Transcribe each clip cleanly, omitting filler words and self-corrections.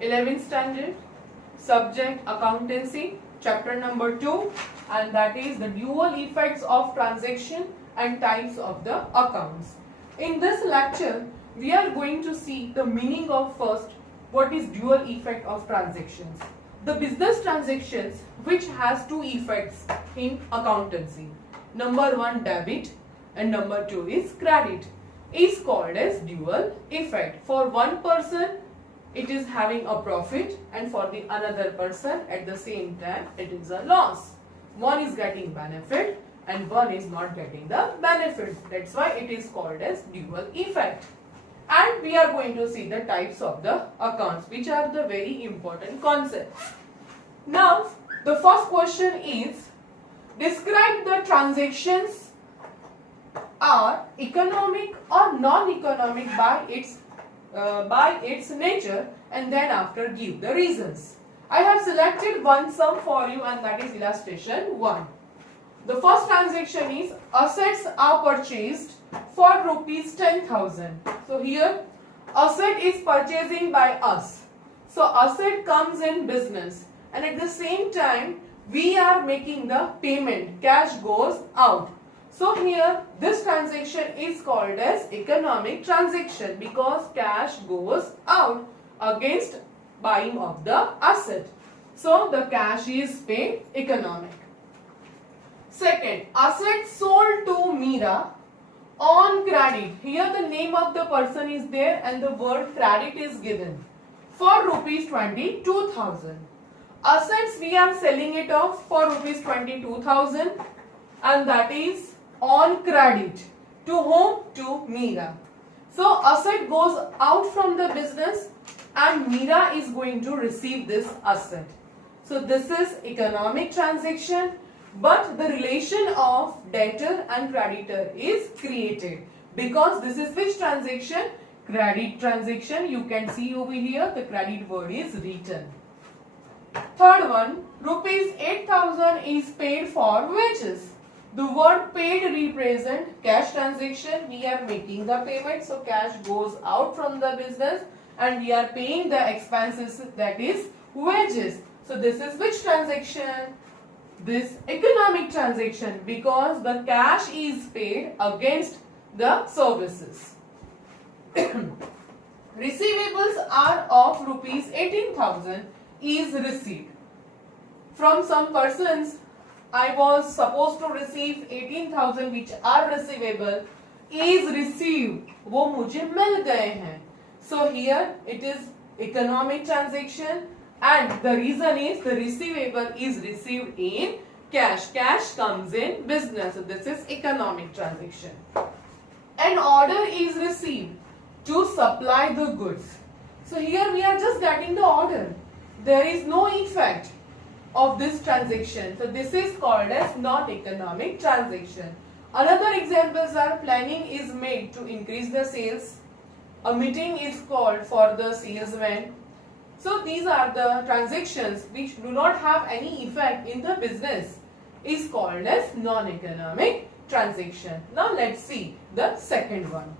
11th standard, subject accountancy, chapter number 2, and that is the dual effects of transaction and types of the accounts. In this lecture, we are going to see the meaning of first, what is dual effect of transactions. The business transactions which has two effects in accountancy. Number 1 debit and number 2 is credit, is called as dual effect. For one person it is having a profit and for the another person at the same time it is a loss. One is getting benefit and one is not getting the benefit. That's why it is called as dual effect. And we are going to see the types of the accounts, which are the very important concepts. Now, the first question is, describe the transactions are economic or non-economic by its nature, and then after give the reasons. I have selected one sum for you, and that is illustration 1. The first transaction is assets are purchased for rupees 10,000. So here asset is purchasing by us. So asset comes in business, and at the same time we are making the payment, cash goes out. So here this transaction is called as economic transaction because cash goes out against buying of the asset. So the cash is paid, economic. Second, asset sold to Meera on credit. Here the name of the person is there and the word credit is given for rupees 22,000. Assets we are selling it off for rupees 22,000, and that is on credit. To whom? To Meera. So asset goes out from the business and Meera is going to receive this asset. So this is economic transaction, but the relation of debtor and creditor is created because this is which transaction? Credit transaction. You can see over here the credit word is written. Third one, rupees 8,000 is paid for wages. The word paid represent cash transaction. We are making the payment, so cash goes out from the business and we are paying the expenses, that is wages. So this is which transaction? This economic transaction because the cash is paid against the services. Receivables are of rupees 18,000 is received. From some persons I was supposed to receive 18,000 which are receivable is received. वो मुझे मिल गए हैं. So here it is economic transaction and the reason is the receivable is received in cash. Cash comes in business. So this is economic transaction. An order is received to supply the goods. So here we are just getting the order. There is no effect of this transaction. So this is called as non-economic transaction. Another examples are planning is made to increase the sales. A meeting is called for the salesman. So these are the transactions which do not have any effect in the business is called as non-economic transaction. Now let's see the second one.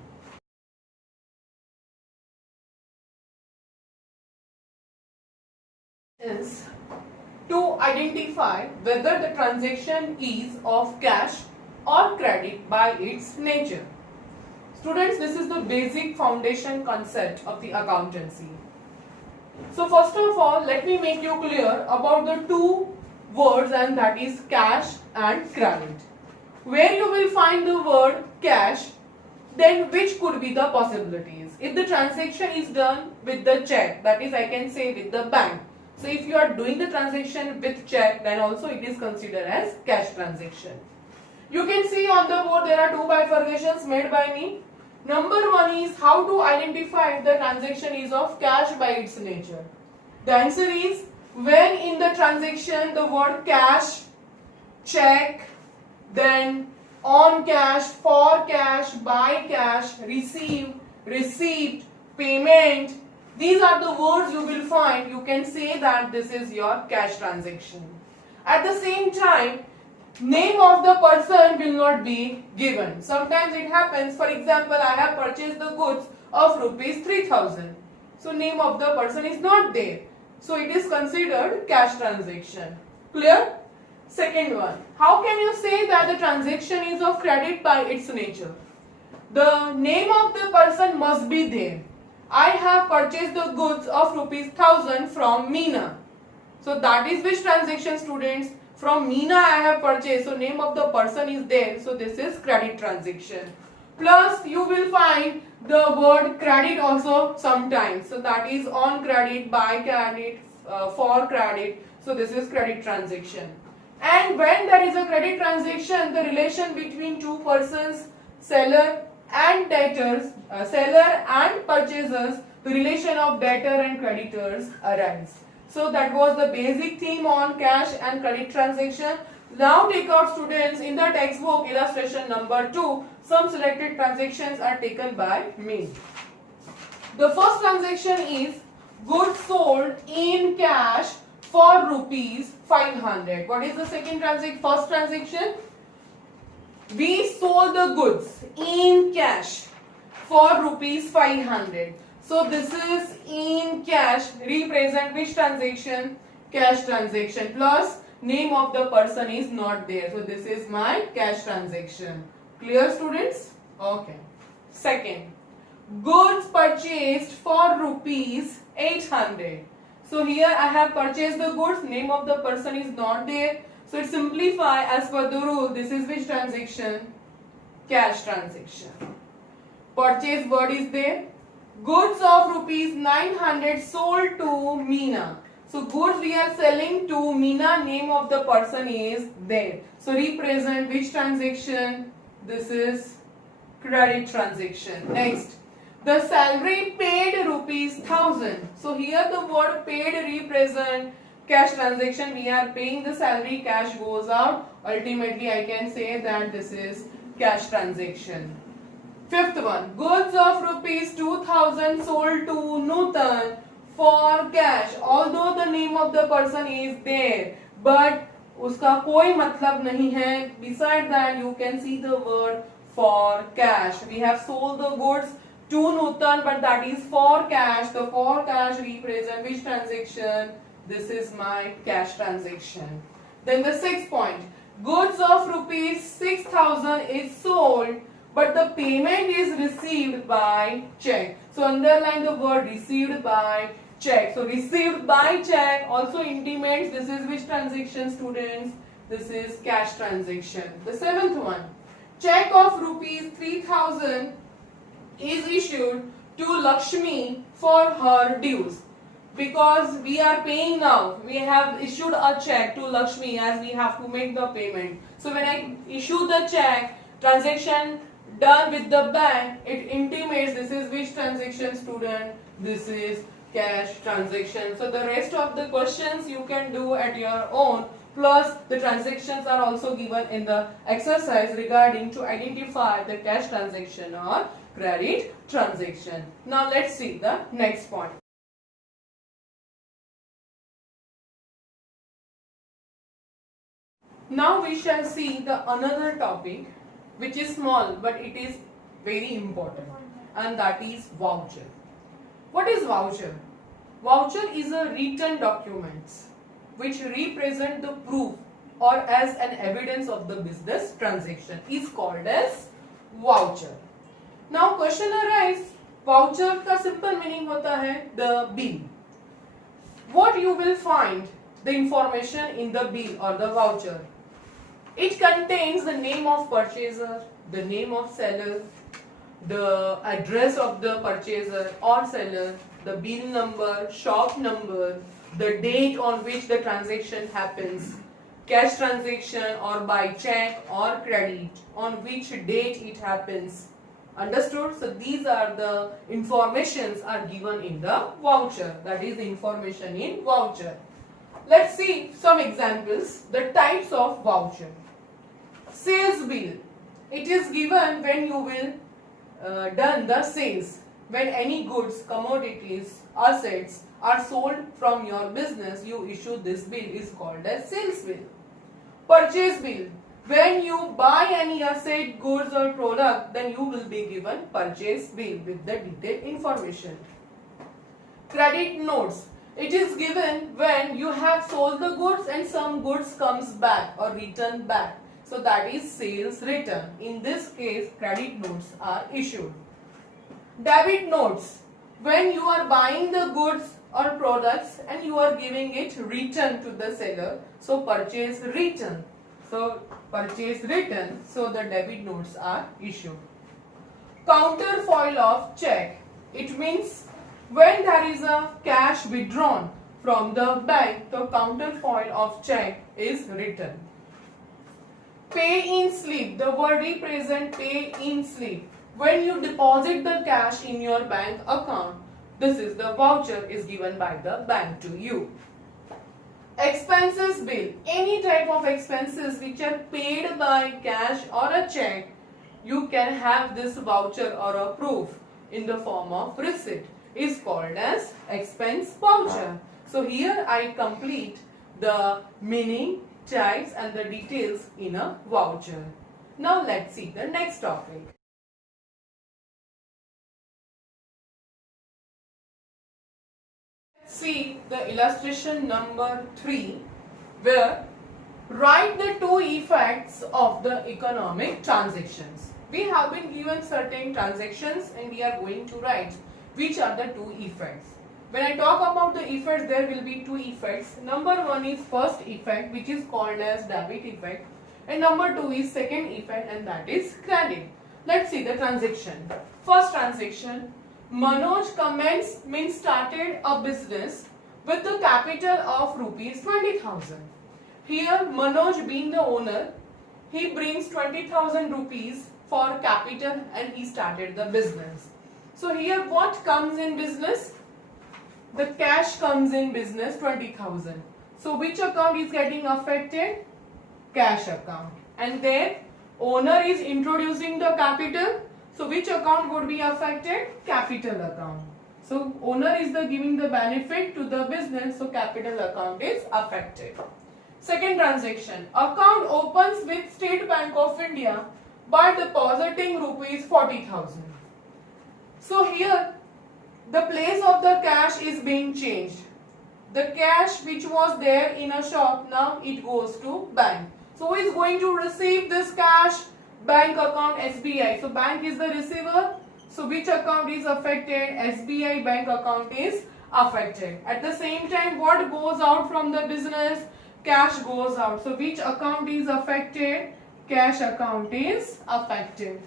Is to identify whether the transaction is of cash or credit by its nature. Students, this is the basic foundation concept of the accountancy. So first of all, let me make you clear about the two words, and that is cash and credit. Where you will find the word cash, then which could be the possibilities? If the transaction is done with the check, that is I can say with the bank. So if you are doing the transaction with check, then also it is considered as cash transaction. You can see on the board there are two bifurcations made by me. Number 1 is how to identify if the transaction is of cash by its nature. The answer is when in the transaction the word cash, check, then on cash, for cash, by cash, receive, receipt, payment. These are the words you will find. You can say that this is your cash transaction. At the same time, name of the person will not be given. Sometimes it happens, for example, I have purchased the goods of rupees 3,000. So name of the person is not there. So it is considered cash transaction. Clear? Second one. How can you say that the transaction is of credit by its nature? The name of the person must be there. I have purchased the goods of ₹1000 from Meena. So that is which transaction, students? From Meena I have purchased. So name of the person is there. So this is credit transaction. Plus you will find the word credit also sometimes. So that is on credit, by credit, for credit. So this is credit transaction. And when there is a credit transaction, the relation between two persons, seller and debtors, seller and purchasers, the relation of debtor and creditors arise. So that was the basic theme on cash and credit transaction. Now take out, students, in the textbook illustration number 2, some selected transactions are taken by me. The first transaction is goods sold in cash for ₹500. What is the first transaction? We sold the goods in cash for ₹500. So this is in cash, represent which transaction? Cash transaction. Plus name of the person is not there. So this is my cash transaction. Clear, students? Okay. Second, goods purchased for ₹800. So here I have purchased the goods, name of the person is not there. So it simplify as per the rule. This is which transaction? Cash transaction. Purchase word is there. Goods of ₹900 sold to Meena. So goods we are selling to Meena, name of the person is there. So represent which transaction? This is credit transaction. Next, the salary paid ₹1000. So here the word paid represent cash transaction. We are paying the salary, cash goes out. Ultimately I can say that this is cash transaction. Fifth one, goods of ₹2000 sold to Nutan for cash. Although the name of the person is there, but उसका कोई मतलब नहीं है. Beside that you can see the word for cash. We have sold the goods to Nutan, but that is for cash. The for cash represent which transaction? This is my cash transaction. Then the sixth point, goods of ₹6000 is sold, but the payment is received by check. So underline the word received by check. So received by check also intimates this is which transaction, students? This is cash transaction. The seventh one, check of ₹3000 is issued to Lakshmi for her dues. Because we are paying now, we have issued a check to Lakshmi as we have to make the payment. So when I issue the check, transaction done with the bank, it intimates this is which transaction, student? This is cash transaction. So the rest of the questions you can do at your own. Plus the transactions are also given in the exercise regarding to identify the cash transaction or credit transaction. Now let's see the next point. Now we shall see the another topic which is small but it is very important, and that is voucher. What is voucher? Voucher is a written document which represent the proof or as an evidence of the business transaction is called as voucher. Now question arises, voucher का simple meaning होता है the bill. What you will find the information in the bill or the voucher? It contains the name of purchaser, the name of seller, the address of the purchaser or seller, the bill number, shop number, the date on which the transaction happens, cash transaction or by check or credit, on which date it happens. Understood? So these are the informations are given in the voucher. That is the information in voucher. Let's see some examples. The types of voucher. Sales bill. It is given when you will done the sales. When any goods, commodities, assets are sold from your business, you issue this bill is called as sales bill. Purchase bill. When you buy any asset, goods or product, then you will be given purchase bill with the detailed information. Credit notes. It is given when you have sold the goods and some goods comes back or returned back. So that is sales return. In this case, credit notes are issued. Debit notes. When you are buying the goods or products and you are giving it return to the seller. So purchase return. So purchase return. So the debit notes are issued. Counterfoil of check. It means when there is a cash withdrawn from the bank, the counterfoil of check is written. Pay in slip. The word represent pay in slip. When you deposit the cash in your bank account, this is the voucher is given by the bank to you. Expenses bill. Any type of expenses which are paid by cash or a check, you can have this voucher or a proof in the form of receipt. Is called as expense voucher. So here I complete the meaning, types and the details in a voucher. Now let's see the next topic. See the illustration number 3, where write the two effects of the economic transactions. We have been given certain transactions and we are going to write which are the two effects. When I talk about the effects, there will be two effects. Number one is first effect, which is called as debit effect, and number two is second effect, and that is credit. Let's see the transaction. First transaction, Manoj commenced means started a business with the capital of rupees 20,000. Here Manoj being the owner, he brings 20,000 rupees for capital and he started the business. So here what comes in business? The cash comes in business, 20,000. So which account is getting affected? Cash account. And then owner is introducing the capital. So which account would be affected? Capital account. So owner is giving the benefit to the business. So capital account is affected. Second transaction. Account opens with State Bank of India by depositing rupees 40,000. So here the place of the cash is being changed. The cash which was there in a shop, now it goes to bank. So who is going to receive this cash? Bank account SBI. So bank is the receiver. So which account is affected? SBI bank account is affected. At the same time, what goes out from the business? Cash goes out. So which account is affected? Cash account is affected.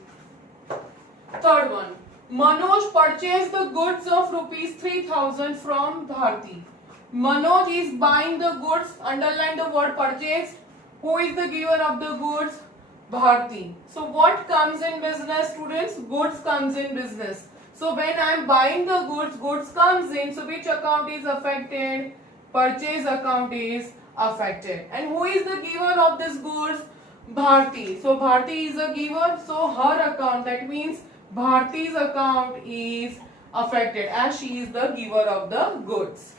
Third one. Manoj purchased the goods of rupees 3,000 from Bharti. Manoj is buying the goods. Underline the word purchased. Who is the giver of the goods? Bharti. So what comes in business, students? Goods comes in business. So when I am buying the goods, goods comes in. So which account is affected? Purchase account is affected. And who is the giver of this goods? Bharti. So Bharti is a giver. So her account, that means Bharti's account is affected as she is the giver of the goods.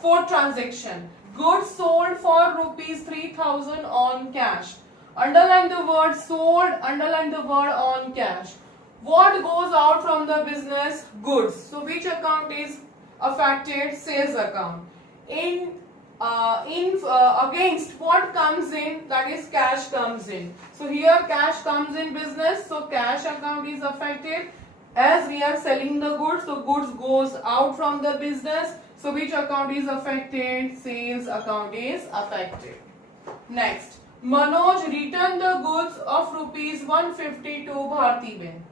Fourth transaction. Goods sold for rupees 3,000 on cash. Underline the word sold, underline the word on cash. What goes out from the business? Goods. So which account is affected? Sales account. Against what comes in? That is cash comes in. So here cash comes in business. So cash account is affected as we are selling the goods. So goods goes out from the business. So which account is affected? Sales account is affected. Next, Manoj returned the goods of rupees 150 to Bharti Ben.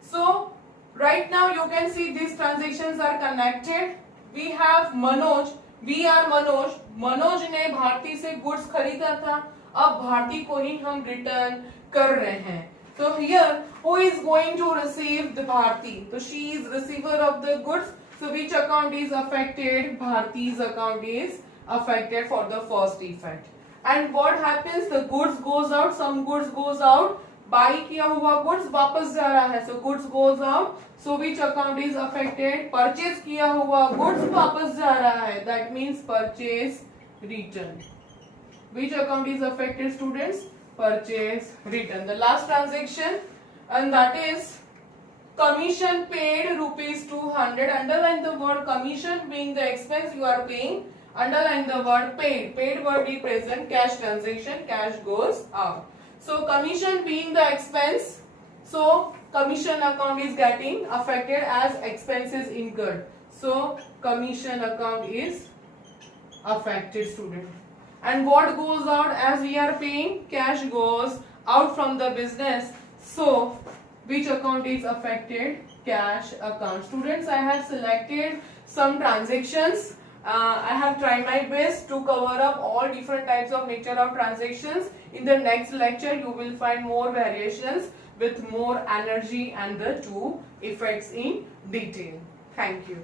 So right now you can see these transactions are connected. We have Manoj. We are Manoj. Manoj ने भारती से goods खरीदा था, अब भारती को ही हम return कर रहे हैं. So here who is going to receive the Bharti? So she is receiver of the goods. So which account is affected? Bharti's account is affected for the first effect. And what happens? The goods goes out. Some goods goes out. Buy किया हुआ goods वापस जा रहा है. So goods goes out. So which account is affected? Purchase किया हुआ goods वापस जा रहा है. That means purchase return. Which account is affected, students? Purchase return. The last transaction, and that is commission paid rupees 200. Underline the word commission being the expense you are paying. Underline the word paid. Paid word be present. Cash transaction. Cash goes out. So commission being the expense. So commission account is getting affected as expenses incurred. So commission account is affected, student. And what goes out as we are paying? Cash goes out from the business. So which account is affected? Cash account. Students, I have selected some transactions. I have tried my best to cover up all different types of nature of transactions. In the next lecture, you will find more variations with more energy and the two effects in detail. Thank you.